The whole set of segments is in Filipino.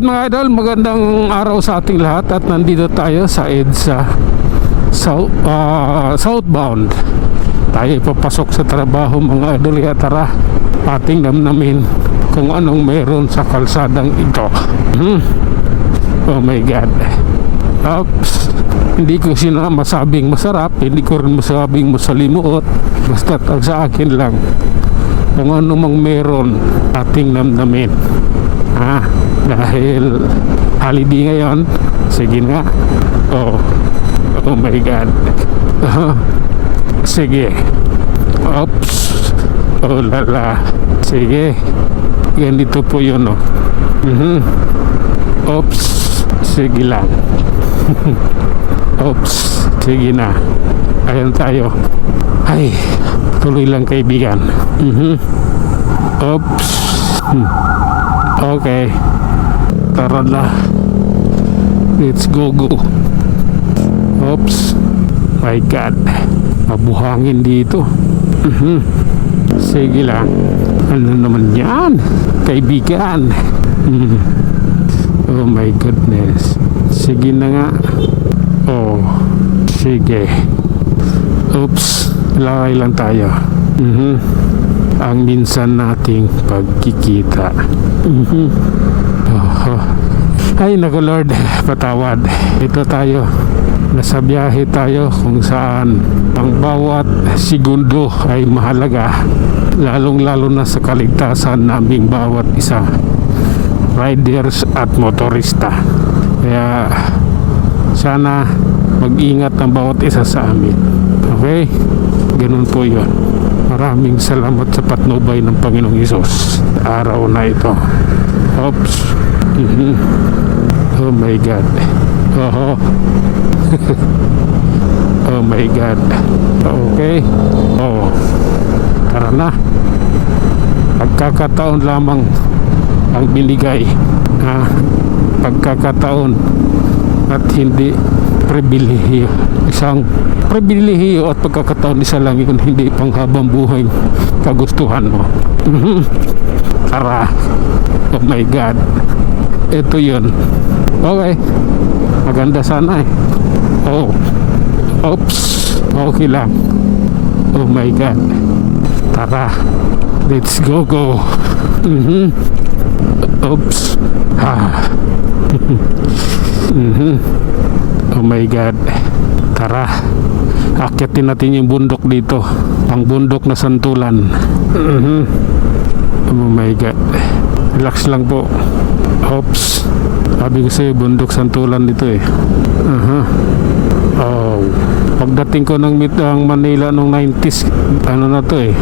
Alright mga idol, magandang araw sa ating lahat at nandito tayo sa EDSA southbound. Tayo papasok sa trabaho mga idol, kaya tara ating namnamin kung anong meron sa kalsadang ito. Oh my god. Oops. Hindi ko masabing masarap, hindi ko rin masabing masalimuot. Basta sa akin lang kung ano mang meron ating namnamin. Dahil holiday ngayon, sige nga. Oh my god. Sige. Oops. Oh lala. Sige. Ganito po yun, oh. Oops. Sige lang. Oops. Sige na. Ayan tayo. Ay, tuloy lang kaibigan. Oops. Okay. Tara na. Let's go. Oops. My god. Mabuhangin dito. Sige lang. Ano naman yan? Kaibigan. Oh my goodness. Sige na nga. Oh. Sige. Oops. Lakay lang tayo. Ang minsan nating pagkikita. Ay naku Lord, patawad. Ito tayo, nasa biyahe tayo kung saan ang bawat segundo ay mahalaga, lalong lalo na sa kaligtasan naming bawat isa, riders at motorista. Kaya sana mag-ingat ang bawat isa sa amin. Okay? Ganun po yun. Maraming salamat sa patnubay ng Panginoong Hesus araw na ito. Oops. Oh my god. Oh my god. Okay. Tara na. Pagkakataon lamang ang binigay. Pagkakataon at hindi pribilehiyo. Isang pribilehiyo at pagkakataon isa lang yun, hindi panghabang buhay kagustuhan mo. Tara. Oh my god. Ito yun. Okay. Maganda sana eh. Oops. Okay lang. Oh my god. Tara. Let's go. Oops. Oh my god. Tara. Akyatin natin yung bundok dito. Ang bundok na Santulan. Oh my god. Relax lang po. Oops. Sabi ko sa'yo, bundok Santulan dito eh. Pagdating ko ng Manila nung 90s, ano na to eh,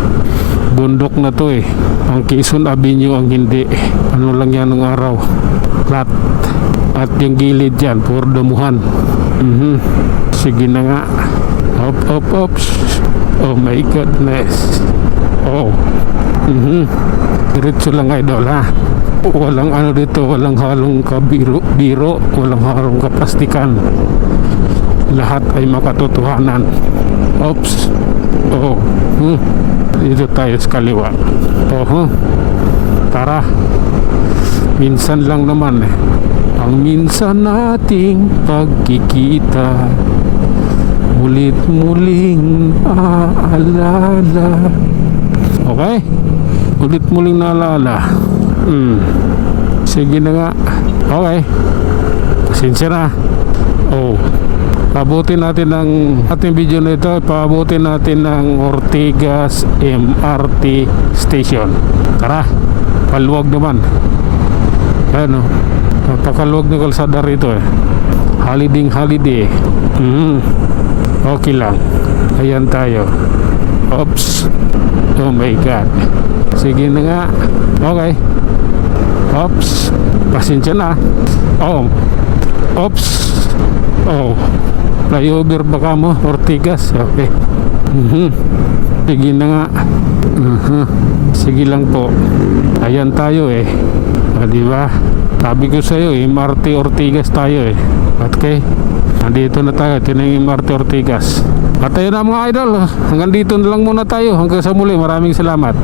bundok na to eh. Ang Quezon Avenue ang hindi. Ano lang yan ng araw, flat. At yung gilid dyan, puro damuhan. Sige na nga. Oops. Oh my goodness. Diretso lang idol ha. Walang ano dito, walang halong kabiro, walang halong kaplastikan. Lahat ay makatotohanan. Oops. Dito tayo sa kaliwa. Tara. Minsan lang naman eh. Ang minsan nating pagkikita, mulit-muling aalala. Okay? Ulit-muling naalala. Sige na nga. Okay. Pasensya na. Pabutin natin ng ating video na ito. Pabutin natin ng Ortigas MRT Station. Tara. Paluwag naman. Ayan o. Napakaluwag na kalsada rito eh. Holiday. Okay lang. Ayan tayo. Oops. Oh my god. Sige na nga. Okay. Oops. Pasensya na. Oops. Flyover baka mo, Ortigas. Okay. Sige na nga. Sige lang po. Ayan tayo eh. Diba? Sabi ko sa'yo, MRT Ortigas tayo eh. Okay? Nandito na tayo. Ito na yung MRT Ortigas. At ayun na mga idol. Hanggang dito na lang muna tayo. Hanggang sa muli. Maraming salamat.